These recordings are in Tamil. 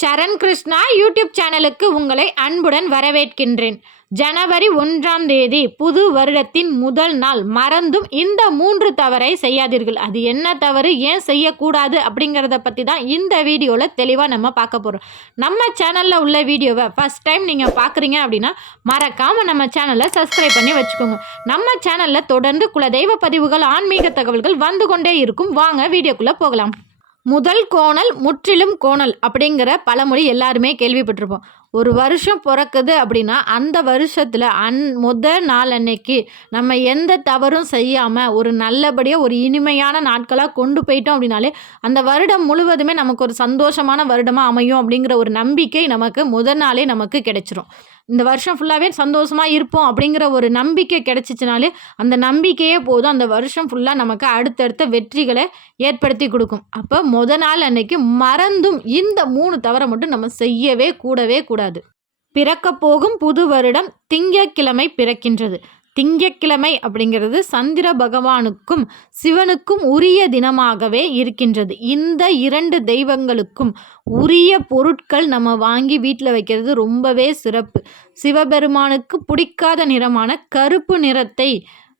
சரண் கிருஷ்ணா யூடியூப் சேனலுக்கு உங்களை அன்புடன் வரவேற்கின்றேன். ஜனவரி 1ஆம் தேதி புது வருடத்தின் முதல் நாள். மறந்தும் இந்த 3 தவறை செய்யாதீர்கள். அது என்ன தவறு, ஏன் செய்யக்கூடாது அப்படிங்கிறத பற்றி தான் இந்த வீடியோவில் தெளிவாக நம்ம பார்க்க போகிறோம். நம்ம சேனலில் உள்ள வீடியோவை ஃபஸ்ட் டைம் நீங்கள் பார்க்குறீங்க அப்படின்னா மறக்காமல் நம்ம சேனலை சப்ஸ்கிரைப் பண்ணி வச்சுக்கோங்க. நம்ம சேனலில் தொடர்ந்து குலதெய்வ பதிவுகள், ஆன்மீக தகவல்கள் வந்து கொண்டே இருக்கும். வாங்க வீடியோக்குள்ளே போகலாம். முதல் கோணல் முற்றிலும் கோணல் அப்படிங்கிற பழமொழி எல்லாருமே கேள்விப்பட்டிருப்போம். ஒரு வருஷம் பிறக்குது அப்படின்னா அந்த வருஷத்தில் முதல் நாள் அன்னைக்கு நம்ம எந்த தவறும் செய்யாமல் ஒரு நல்லபடியாக ஒரு இனிமையான நாட்களாக கொண்டு போயிட்டோம் அப்படின்னாலே அந்த வருடம் முழுவதுமே நமக்கு ஒரு சந்தோஷமான வருடமாக அமையும் அப்படிங்கிற ஒரு நம்பிக்கை நமக்கு முதல் நாளே நமக்கு கிடைச்சிரும். இந்த வருஷம் ஃபுல்லாகவே சந்தோஷமாக இருப்போம் அப்படிங்கிற ஒரு நம்பிக்கை கிடைச்சிச்சினாலே அந்த நம்பிக்கையே போதும், அந்த வருஷம் ஃபுல்லாக நமக்கு அடுத்தடுத்த வெற்றிகளை ஏற்படுத்தி கொடுக்கும். அப்போ நாள் அன்னைக்கு மறந்தும் இந்த 3 தவறை மட்டும் நம்ம செய்யவே கூடாது. பிறக்க போகும் புது வருடம் திங்கட்கிழமை பிறக்கின்றது. திங்கட்கிழமை அப்படிங்கிறது சந்திர பகவானுக்கும் சிவனுக்கும் உரிய தினமாகவே இருக்கின்றது. இந்த 2 தெய்வங்களுக்கும் உரிய பொருட்கள் நம்ம வாங்கி வீட்டில் வைக்கிறது ரொம்பவே சிறப்பு. சிவபெருமானுக்கு பிடிக்காத நிறமான கருப்பு நிறத்தை,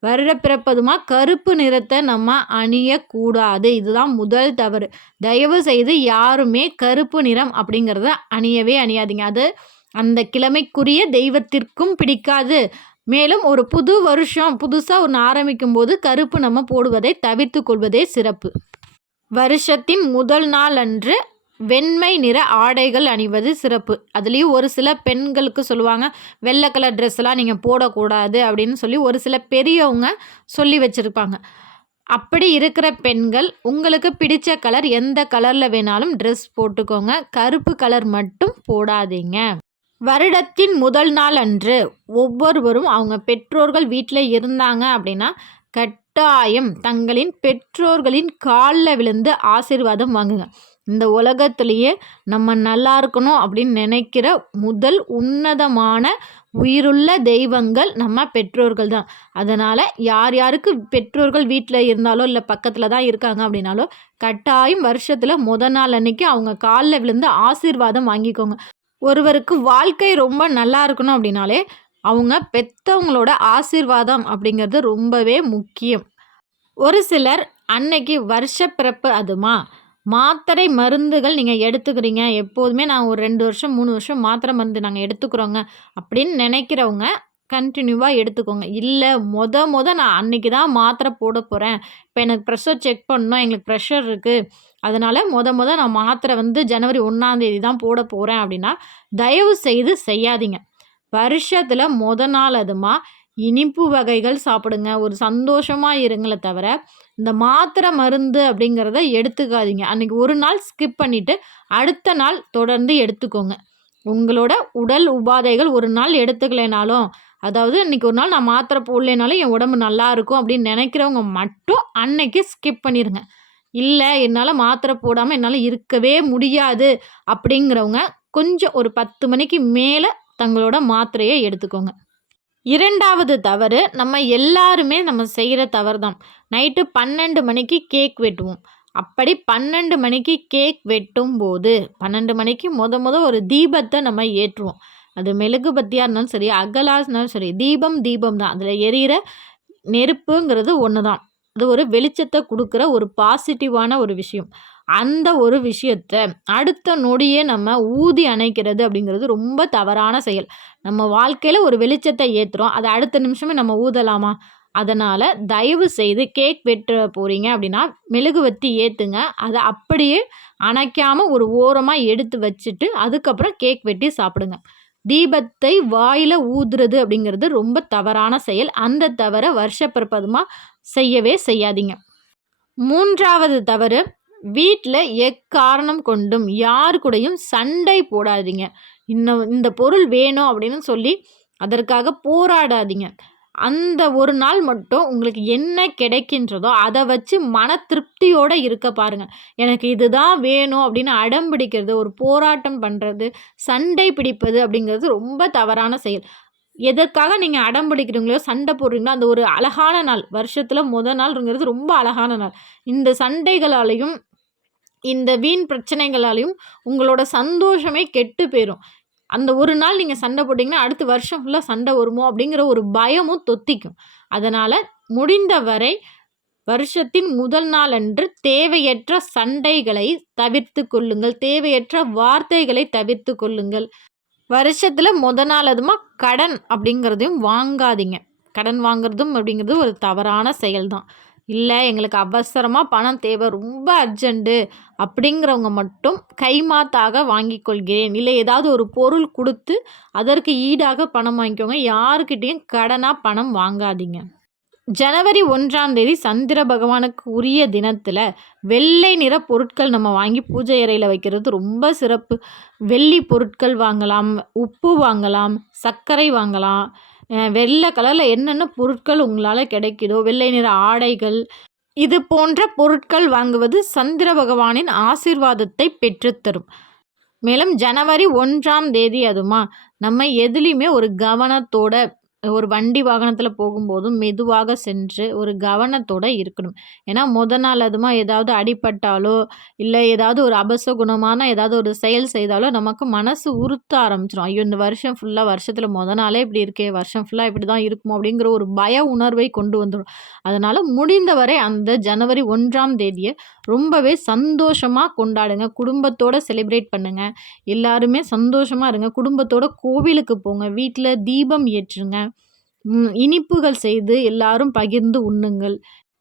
வருட பிறப்பதுமா கருப்பு நிறத்தை நம்ம அணியக்கூடாது. இதுதான் முதல் தவறு. தயவு செய்து யாருமே கருப்பு நிறம் அப்படிங்கிறத அணியவே அணியாதீங்க. அது அந்த கிழமைக்குரிய தெய்வத்திற்கும் பிடிக்காது. மேலும் ஒரு புது வருஷம் புதுசாக ஒன்று ஆரம்பிக்கும் போது கருப்பு நம்ம போடுவதை தவிர்த்து கொள்வதே சிறப்பு. வருஷத்தின் முதல் நாள் அன்று வெண்மை நிற ஆடைகள் அணிவது சிறப்பு. அதுலேயும் ஒரு சில பெண்களுக்கு சொல்லுவாங்க, வெள்ளை கலர் ட்ரெஸ்லாம் நீங்கள் போடக்கூடாது அப்படின்னு சொல்லி ஒரு சில பெரியவங்க சொல்லி வச்சுருப்பாங்க. அப்படி இருக்கிற பெண்கள் உங்களுக்கு பிடித்த கலர் எந்த கலரில் வேணாலும் ட்ரெஸ் போட்டுக்கோங்க, கருப்பு கலர் மட்டும் போடாதீங்க. வருடத்தின் முதல் நாள் அன்று ஒவ்வொருவரும் அவங்க பெற்றோர்கள் வீட்டில் இருந்தாங்க அப்படின்னா கட்டாயம் தங்களின் பெற்றோர்களின் காலில் விழுந்து ஆசீர்வாதம் வாங்குங்க. இந்த உலகத்திலேயே நம்ம நல்லா இருக்கணும் அப்படின்னு நினைக்கிற முதல் உன்னதமான உயிருள்ள தெய்வங்கள் நம்ம பெற்றோர்கள் தான். அதனால் யார் யாருக்கு பெற்றோர்கள் வீட்டில் இருந்தாலோ இல்லை பக்கத்தில் தான் இருக்காங்க அப்படின்னாலோ கட்டாயம் வருஷத்தில் நாள் அன்னைக்கு அவங்க காலில் விழுந்து ஆசீர்வாதம் வாங்கிக்கோங்க. ஒருவருக்கு வாழ்க்கை ரொம்ப நல்லா இருக்கணும் அப்படின்னாலே அவங்க பெற்றவங்களோட ஆசீர்வாதம் அப்படிங்கிறது ரொம்பவே முக்கியம். ஒரு சிலர் அன்னைக்கு வருஷ பிறப்பு அதுமா மாத்திரை மருந்துகள் நீங்கள் எடுத்துக்கிறீங்க, எப்போதுமே நான் ஒரு 2 வருஷம் 3 வருஷம் மாத்திரை மருந்து நாங்கள் எடுத்துக்கிறோங்க அப்படின்னு நினைக்கிறவங்க கண்டினியூவாக எடுத்துக்கோங்க. இல்லை நான் அன்றைக்கி தான் மாத்திரை போட போகிறேன், இப்போ எனக்கு ப்ரெஷர் செக் பண்ணணும், எங்களுக்கு ப்ரெஷர் இருக்குது, அதனால் நான் மாத்திரை ஜனவரி 1ஆம் தேதி தான் போட போகிறேன் அப்படின்னா தயவு செய்து செய்யாதீங்க. வருஷத்தில் நாள் அதுமா இனிப்பு வகைகள் சாப்பிடுங்க, ஒரு சந்தோஷமாக இருங்களே தவிர இந்த மாத்திரை மருந்து அப்படிங்கிறத எடுத்துக்காதீங்க. அன்றைக்கி ஒரு நாள் ஸ்கிப் பண்ணிவிட்டு அடுத்த நாள் தொடர்ந்து எடுத்துக்கோங்க. உங்களோட உடல் உபாதைகள் ஒரு நாள் எடுத்துக்கலைனாலும், அதாவது இன்றைக்கி ஒரு நாள் நான் மாத்திரை போடலைனாலும் என் உடம்பு நல்லா இருக்கும் அப்படின்னு நினைக்கிறவங்க மட்டும் அன்னைக்கு ஸ்கிப் பண்ணிடுங்க. இல்லை என்னால் மாத்திரை போடாமல் என்னால் இருக்கவே முடியாது அப்படிங்கிறவங்க கொஞ்சம் ஒரு 10 மணிக்கு மேலே தங்களோட மாத்திரையை எடுத்துக்கோங்க. 2வது தவறு, நம்ம எல்லாருமே நம்ம செய்கிற தவறு தான். நைட்டு 12 மணிக்கு கேக் வெட்டுவோம். அப்படி 12 மணிக்கு கேக் வெட்டும் போது 12 மணிக்கு ஒரு தீபத்தை நம்ம ஏற்றுவோம். அது மெழுகுபத்தியாக இருந்தாலும் சரி, அகலாக இருந்தாலும் சரி, தீபம் தான். அதில் எரியிற நெருப்புங்கிறது ஒன்று தான். அது ஒரு வெளிச்சத்தை கொடுக்குற ஒரு பாசிட்டிவான ஒரு விஷயம். அந்த ஒரு விஷயத்தை அடுத்த நொடியே நம்ம ஊதி அணைக்கிறது அப்படிங்கிறது ரொம்ப தவறான செயல். நம்ம வாழ்க்கையில் ஒரு வெளிச்சத்தை ஏற்றுறோம், அதை அடுத்த நிமிஷமே நம்ம ஊதலாமா? அதனால் தயவு செய்து கேக் வெட்ட போகிறீங்க அப்படின்னா மெழுகுவர்த்தி ஏற்றுங்க. அதை அப்படியே அணைக்காமல் ஒரு ஓரமாக எடுத்து வச்சுட்டு அதுக்கப்புறம் கேக் வெட்டி சாப்பிடுங்க. தீபத்தை வாயில் ஊதுறது அப்படிங்கிறது ரொம்ப தவறான செயல். அந்த தவறை வருஷப்பிறப்பதுமா செய்யவே செய்யாதீங்க. 3வது தவறு, வீட்டில் எக்காரணம் கொண்டும் யார் கூடயும் சண்டை போடாதீங்க. இந்த பொருள் வேணும் அப்படின்னு சொல்லி அதற்காக போராடாதீங்க. அந்த ஒரு நாள் மட்டும் உங்களுக்கு என்ன கிடைக்கின்றதோ அதை வச்சு மன திருப்தியோடு இருக்க பாருங்கள். எனக்கு இதுதான் வேணும் அப்படின்னு அடம் பிடிக்கிறது, ஒரு போராட்டம் பண்ணுறது, சண்டை பிடிப்பது அப்படிங்கிறது ரொம்ப தவறான செயல். எதற்காக நீங்கள் அடம் பிடிக்கிறீங்களோ சண்டை போடுறீங்களோ அந்த ஒரு அழகான நாள், வருஷத்தில் நாள்ங்கிறது ரொம்ப அழகான நாள். இந்த சண்டைகளாலையும் இந்த வீண் பிரச்சனைகளாலையும் உங்களோட சந்தோஷமே கெட்டு போயிரும். அந்த ஒரு நாள் நீங்க சண்டை போட்டீங்கன்னா, அடுத்த வருஷம் ஃபுல்லா சண்டை வருமோ அப்படிங்கிற ஒரு பயமும் தொத்திக்கும். அதனால முடிந்தவரை வருஷத்தின் முதல் நாள் அன்று தேவையற்ற சண்டைகளை தவிர்த்துக் கொள்ளுங்கள். தேவையற்ற வார்த்தைகளை தவிர்த்துக் கொள்ளுங்கள். வருஷத்துல நாள் அதுமா கடன் அப்படிங்கிறதையும் வாங்காதீங்க. கடன் வாங்குறதும் அப்படிங்கிறது ஒரு தவறான செயல் தான். இல்ல எங்களுக்கு அவசரமா பணம் தேவை, ரொம்ப அர்ஜென்ட்டு அப்படிங்கிறவங்க மட்டும் கைமாத்தாக வாங்கிக் கொள்கிறேன். இல்லை ஏதாவது ஒரு பொருள் குடுத்து அதற்கு ஈடாக பணம் வாங்கிக்கோங்க. யாருக்கிட்டயும் கடனா பணம் வாங்காதீங்க. ஜனவரி 1ஆம் தேதி சந்திர பகவானுக்கு உரிய தினத்துல வெள்ளை நிற பொருட்கள் நம்ம வாங்கி பூஜை அறையில வைக்கிறது ரொம்ப சிறப்பு. வெள்ளி பொருட்கள் வாங்கலாம், உப்பு வாங்கலாம், சர்க்கரை வாங்கலாம். வெள்ளை கலர்ல என்னென்ன பொருட்கள் உங்களால கிடைக்குதோ, வெள்ளை நிற ஆடைகள், இது போன்ற பொருட்கள் வாங்குவது சந்திர பகவானின் ஆசீர்வாதத்தை பெற்றுத்தரும். மேலும் ஜனவரி 1ஆம் தேதி அதுமா நம்ம எதுலயுமே ஒரு கவனத்தோட ஒரு வண்டி வாகனத்தில போகும்போதும் மெதுவாக சென்று ஒரு கவனத்தோட இருக்கணும். ஏன்னா நாள் அதுமா ஏதாவது அடிபட்டாலோ, இல்ல ஏதாவது ஒரு அபசகுனமான ஏதாவது ஒரு செயல் செய்தாலோ நமக்கு மனசு உறுத்த ஆரம்பிச்சுரும். ஐயோ! இந்த வருஷம் ஃபுல்லா வருஷத்தில நாளே இப்படி இருக்கே! வருஷம் ஃபுல்லா இப்படிதான் இருக்குமோ! அப்படிங்கிற ஒரு பய உணர்வை கொண்டு வந்துரும். அதனால முடிந்தவரை அந்த ஜனவரி 1ஆம் தேதிய ரொம்பவே சந்தோஷமா கொண்டாடுங்க. குடும்பத்தோட செலிப்ரேட் பண்ணுங்க. எல்லாருமே சந்தோஷமா இருங்க. குடும்பத்தோட கோவிலுக்கு போங்க. வீட்ல தீபம் ஏற்றுங்க. இனிப்புகள் செய்து எல்லாரும் பகிர்ந்து உண்ணுங்கள்.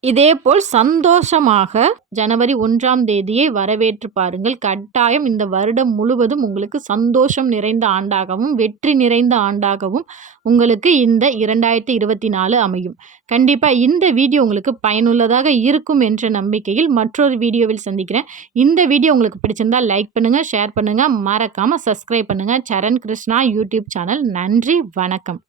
இதேபோல் சந்தோஷமாக ஜனவரி 1ஆம் தேதியை வரவேற்று பாருங்கள். கட்டாயம் இந்த வருடம் முழுவதும் உங்களுக்கு சந்தோஷம் நிறைந்த ஆண்டாகவும், வெற்றி நிறைந்த ஆண்டாகவும் உங்களுக்கு இந்த 2024 அமையும். கண்டிப்பா இந்த வீடியோ உங்களுக்கு பயனுள்ளதாக இருக்கும் என்ற நம்பிக்கையில் மற்றொரு வீடியோவில் சந்திக்கிறேன். இந்த வீடியோ உங்களுக்கு பிடிச்சிருந்தா லைக் பண்ணுங்க, ஷேர் பண்ணுங்க, மறக்காம சப்ஸ்கிரைப் பண்ணுங்க. சரண் கிருஷ்ணா யூடியூப் சேனல். நன்றி, வணக்கம்.